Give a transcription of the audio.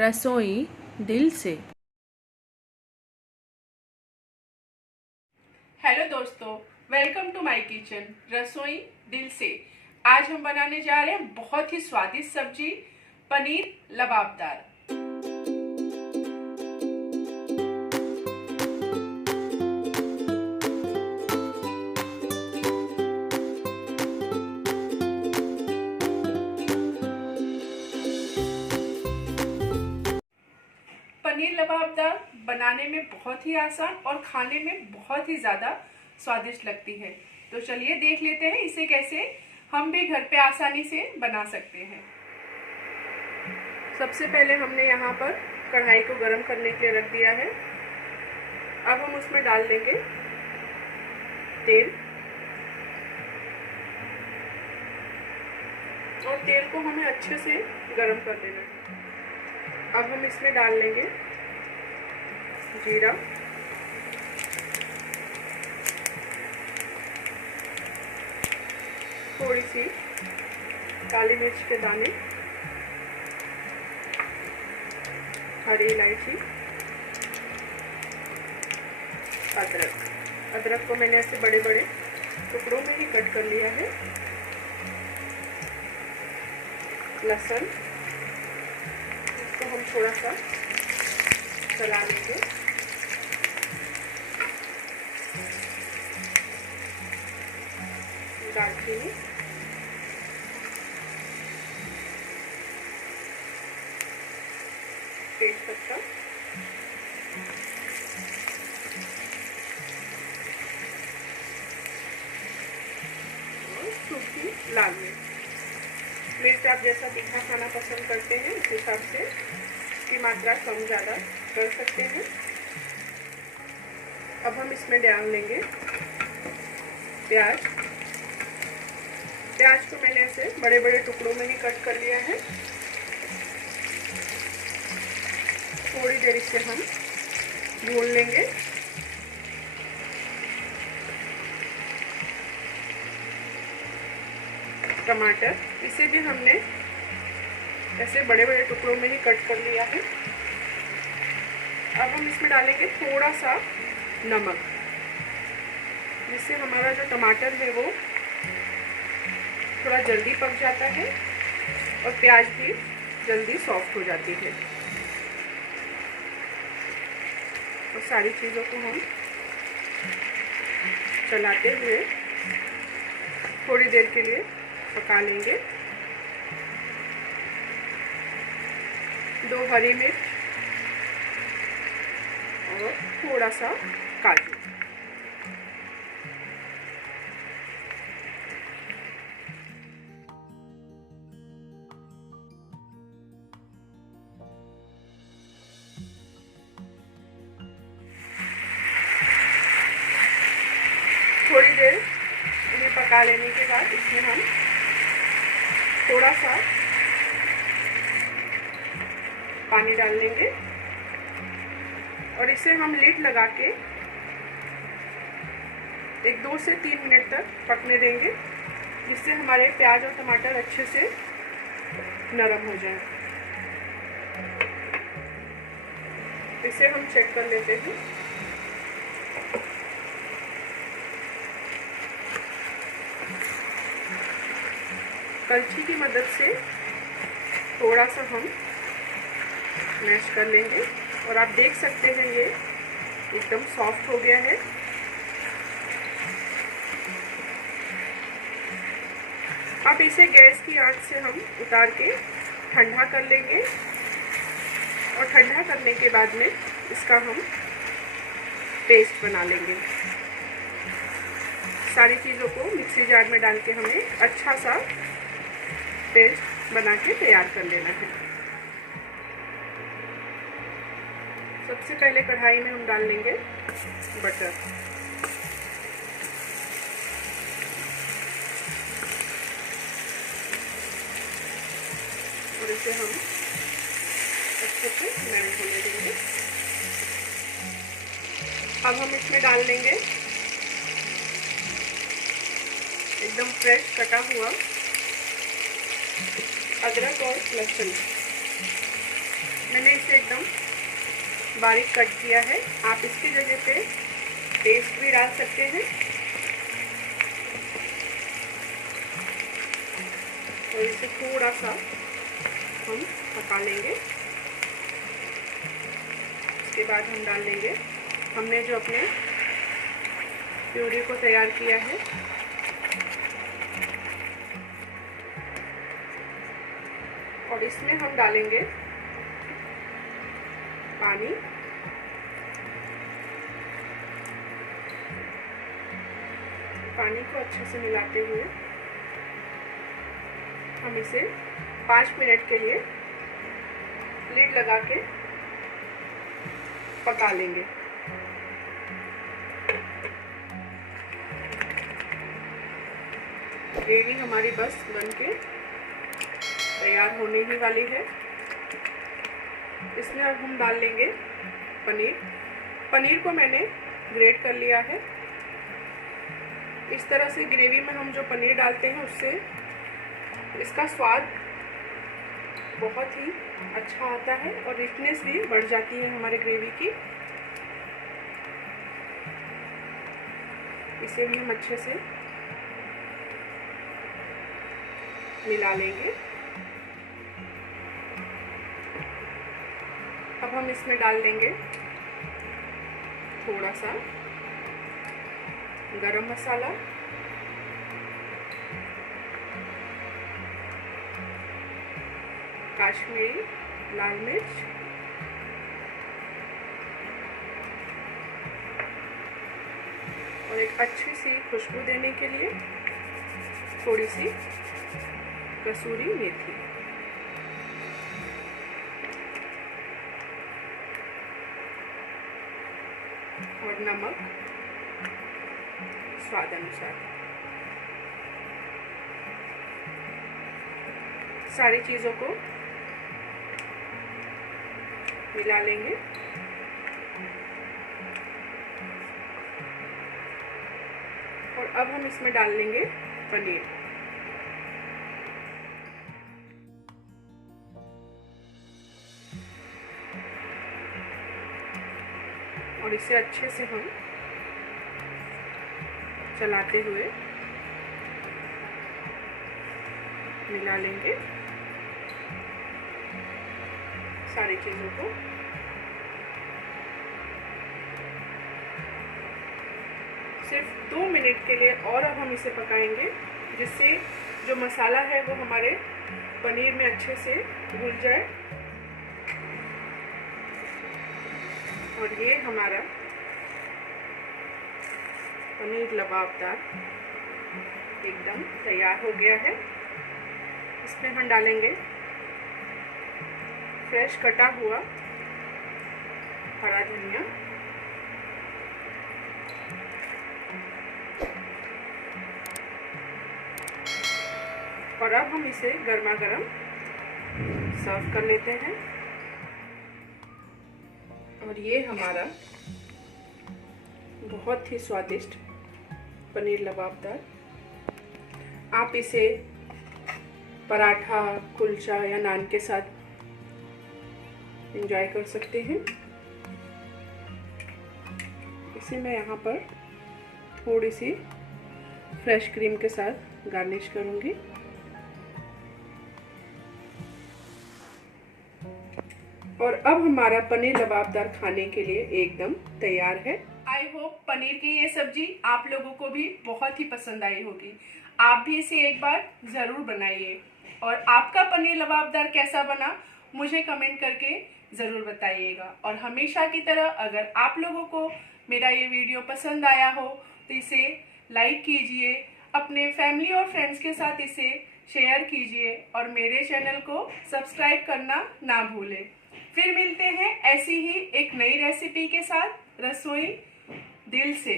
रसोई दिल से। हेलो दोस्तों, वेलकम टू माय किचन रसोई दिल से। आज हम बनाने जा रहे हैं बहुत ही स्वादिष्ट सब्जी पनीर लबाबदार। पनीर लबाबदार बनाने में बहुत ही आसान और खाने में बहुत ही ज़्यादा स्वादिष्ट लगती है। तो चलिए देख लेते हैं इसे कैसे हम भी घर पे आसानी से बना सकते हैं। सबसे पहले हमने यहाँ पर कढ़ाई को गर्म करने के लिए रख दिया है। अब हम उसमें डाल देंगे तेल, और तेल को हमें अच्छे से गर्म कर लेना है। अब हम इसमें डाल लेंगे जीरा, थोड़ी सी काली मिर्च के दाने, हरी इलायची, अदरक को मैंने ऐसे बड़े बड़े टुकड़ों में ही कट कर लिया है। लहसुन, इसको हम थोड़ा सा चला लेंगे। दालचीनी, तेजपत्ता, और सूखी लाल मिर्च आप जैसा तीखा खाना पसंद करते हैं उस हिसाब से इसकी मात्रा कम ज़्यादा कर सकते हैं। अब हम इसमें डाल लेंगे प्याज को मैंने ऐसे बड़े बड़े टुकड़ों में ही कट कर लिया है। थोड़ी देर इसे हम भून लेंगे। टमाटर, इसे भी हमने ऐसे बड़े बड़े टुकड़ों में ही कट कर लिया है। अब हम इसमें डालेंगे थोड़ा सा नमक, जिससे हमारा जो टमाटर है वो थोड़ा जल्दी पक जाता है और प्याज भी जल्दी सॉफ्ट हो जाती है। और सारी चीज़ों को हम चलाते हुए थोड़ी देर के लिए पका लेंगे। 2 हरी मिर्च और थोड़ा सा काजू। थोड़ी देर इन्हें पका लेने के बाद इसमें हम थोड़ा सा पानी डाल लेंगे और इसे हम लिड लगा के 2 से 3 मिनट तक पकने देंगे, जिससे हमारे प्याज और टमाटर अच्छे से नरम हो जाए। इसे हम चेक कर लेते हैं। कलछी की मदद से थोड़ा सा हम मैश कर लेंगे और आप देख सकते हैं ये एकदम सॉफ्ट हो गया है। अब इसे गैस की आंच से हम उतार के ठंडा कर लेंगे और ठंडा करने के बाद में इसका हम पेस्ट बना लेंगे। सारी चीज़ों को मिक्सी जार में डाल के हमें अच्छा सा पेस्ट बना के तैयार कर लेना है। सबसे पहले कढ़ाई में हम डाल लेंगे बटर, और इसे हम अच्छे से मेल्ट होने देंगे। अब हम इसमें डाल लेंगे एकदम फ्रेश कटा हुआ अदरक और लहसुन। मैंने इसे एकदम बारीक कट किया है। आप इसकी जगह पे पेस्ट भी डाल सकते हैं और इसे थोड़ा सा हम पका लेंगे। उसके बाद हम डाल लेंगे हमने जो अपने प्यूरी को तैयार किया है। और इसमें हम डालेंगे पानी। पानी को अच्छे से मिलाते हुए हम इसे 5 मिनट के लिए लिड लगा के पका लेंगे। ग्रेवी हमारी बस बनके तैयार होने ही वाली है। इसमें अब हम डाल लेंगे पनीर। पनीर को मैंने ग्रेट कर लिया है। इस तरह से ग्रेवी में हम जो पनीर डालते हैं उससे इसका स्वाद बहुत ही अच्छा आता है और रिचनेस भी बढ़ जाती है हमारे ग्रेवी की। इसे भी हम अच्छे से मिला लेंगे। अब हम इसमें डाल देंगे थोड़ा सा गरम मसाला, काश्मीरी लाल मिर्च, और एक अच्छी सी खुशबू देने के लिए थोड़ी सी कसूरी मेथी। और नमक स्वाद अनुसार। सारी चीज़ों को मिला लेंगे। और अब हम इसमें डाल लेंगे पनीर। और इसे अच्छे से हम चलाते हुए मिला लेंगे सारी चीज़ों को। सिर्फ 2 मिनट के लिए और अब हम इसे पकाएंगे, जिससे जो मसाला है वो हमारे पनीर में अच्छे से घुल जाए। और ये हमारा पनीर लबाबदार एकदम तैयार हो गया है। इसमें हम डालेंगे फ्रेश कटा हुआ हरा धनिया, और अब हम इसे गर्मा गर्म सर्व कर लेते हैं। और ये हमारा बहुत ही स्वादिष्ट पनीर लबाबदार। आप इसे पराठा, कुलचा या नान के साथ एंजॉय कर सकते हैं। इसे मैं यहाँ पर थोड़ी सी फ्रेश क्रीम के साथ गार्निश करूँगी। और अब हमारा पनीर लबाबदार खाने के लिए एकदम तैयार है। आई होप पनीर की ये सब्जी आप लोगों को भी बहुत ही पसंद आई होगी। आप भी इसे एक बार ज़रूर बनाइए और आपका पनीर लबाबदार कैसा बना मुझे कमेंट करके ज़रूर बताइएगा। और हमेशा की तरह अगर आप लोगों को मेरा ये वीडियो पसंद आया हो तो इसे लाइक कीजिए, अपने फैमिली और फ्रेंड्स के साथ इसे शेयर कीजिए और मेरे चैनल को सब्सक्राइब करना ना भूलें। फिर मिलते हैं ऐसी ही एक नई रेसिपी के साथ। रसोई दिल से।